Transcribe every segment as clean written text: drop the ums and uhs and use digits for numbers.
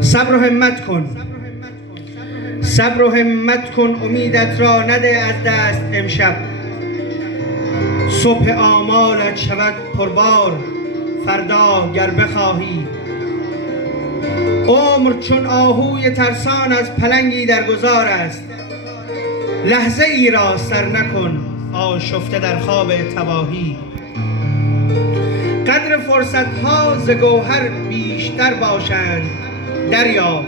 صبر و همت کن، صبر و همت کن، امیدت را نده از دست امشب. صبح آمالت شود پربار فردا گر بخواهی. عمر چون آهوی ترسان از پلنگی در گذار است. لحظه ای را سر نکن آشفته در خواب تباهی. قدر فرصت ها ز گوهر بیشتر باشند دریاب.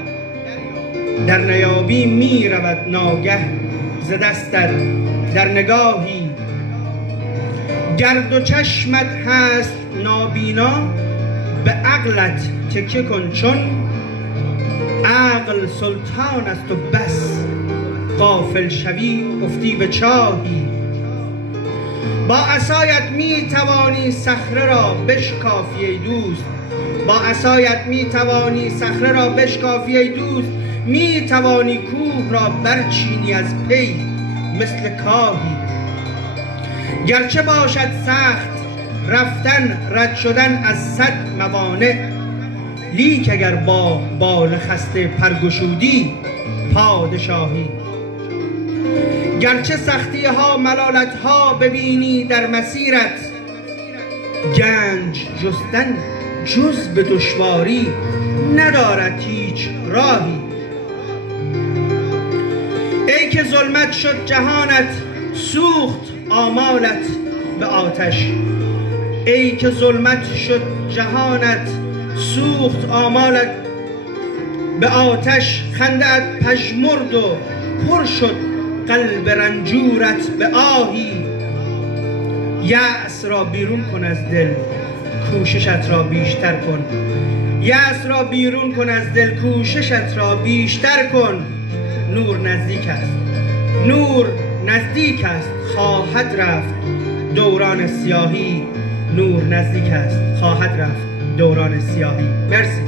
در نیابی می رود ناگه ز دستت در نگاهی. گرد و چشمت هست نابینا به عقلت تکیه کن، چون عقل سلطان است و بس غافل شوی افتی به چاهی. با عصایت می توانی صخره را بشکافی ای دوست. با عصایت می توانی صخره را بشکافی ای دوست. می توانی کوه را برچینی از پی مثل کاهی. گرچه باشد سخت رفتن رد شدن از صد موانع، لیک اگر با بال خسته پرگشودی پادشاهی. گرچه سختی ها ملالت ها ببینی در مسیرت، گنج جستن جز به دشواری ندارد هیچ راهی. ای که ظلمت شد جهانت سوخت آمالت به آتش. ای که ظلمت شد جهانت سوخت آمالت به آتش. خنده‌ات پژمرد و پر شد قلب رنجورت به آهی. یأس را بیرون کن از دل کوششت را بیشتر کن. یأس را بیرون کن از دل کوششت را بیشتر کن. نور نزدیک است، نور نزدیک است خواهد رفت دوران سیاهی. نور نزدیک است خواهد رفت دوران سیاهی. مرسی.